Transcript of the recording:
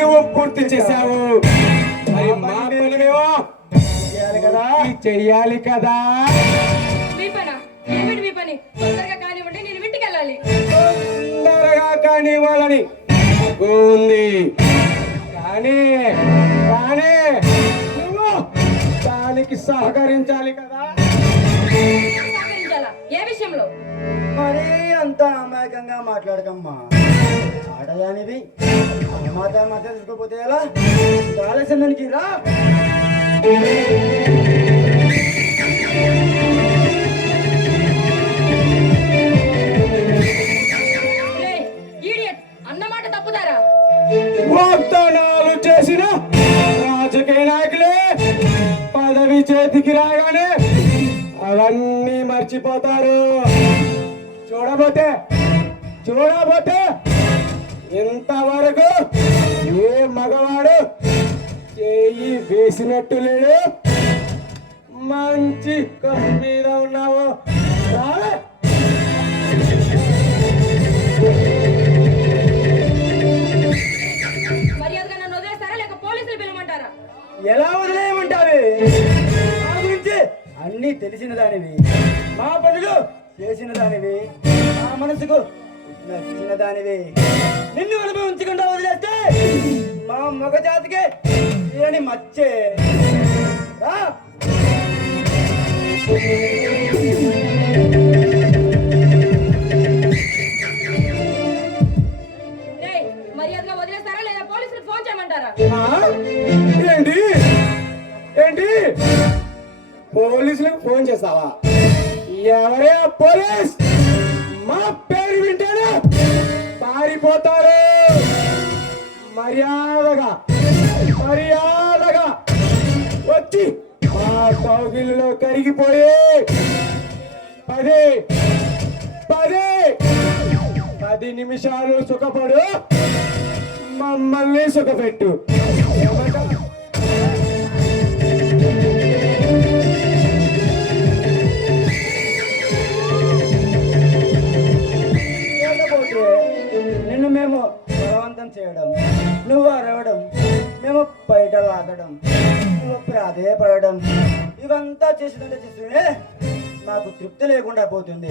నువ్వు పూర్తి చేశావు. మరి మా పని మేము చెయ్యాలి కదా. మీ పని ఏమిటి? మీ పని తొందరగా కానివ్వండి, నేను ఇంటికి వెళ్ళాలి. తొందరగా కానివ్వాలని ఉంది, కానీ కానీ నువ్వు దానికి సహకరించాలి కదా. సహకరించాలా? ఏ విషయంలో? మరీ అంత అమాయకంగా మాట్లాడకమ్మా. ఆడదానివి మాత మాత తీసుకోపోతే ఎలా? ఆలస్యం దానికి రా. అన్నమాట తప్పుతారా? వాగ్దానాలు చేసిన రాజకీయ నాయకులే పదవి చేతికి రాగానే అవన్నీ మర్చిపోతారు. చూడబోతే ఇంతవరకు ఏ మగవాడు చేయి వేసినట్టు లేడు. మంచి కప్పు మీద ఉన్నావు. రాలే. మర్యాదగా నన్ను వదిలేస్తారా లేక పోలీసులు పిలవమంటారా? ఎలా వదిలేయమంటావి? మా గురించి అన్నీ తెలిసిన దానివి, మా పనులు చేసిన దానివి, మా మనసుకు నచ్చిన దానివి. నిన్ను అనుభవించకుండా వదిలేస్తే మా మగ జాతికి ఏని మచ్చే. రా. మర్యాదగా వదిలేస్తారా లేదా పోలీసులకు ఫోన్ చేయమంటారా? ఏంటి ఏంటి పోలీసులకు ఫోన్ చేస్తావా? ఎవరే పోలీస్? మా పేరు వింటేనే పారిపోతారు. మర్యాదగా వచ్చి మా కౌగిలిలో కరిగిపోయి 10 నిమిషాలు సుఖపడు, మమ్మల్ని సుఖపెట్టు. నిన్ను మేము బలవంతం చేయడం, నువ్వు అరవడం, మేము బయట లాగడం, నువ్వు ప్రాధేయపడడం, ఇవంతా చేస్తూనే మాకు తృప్తి లేకుండా పోతుంది.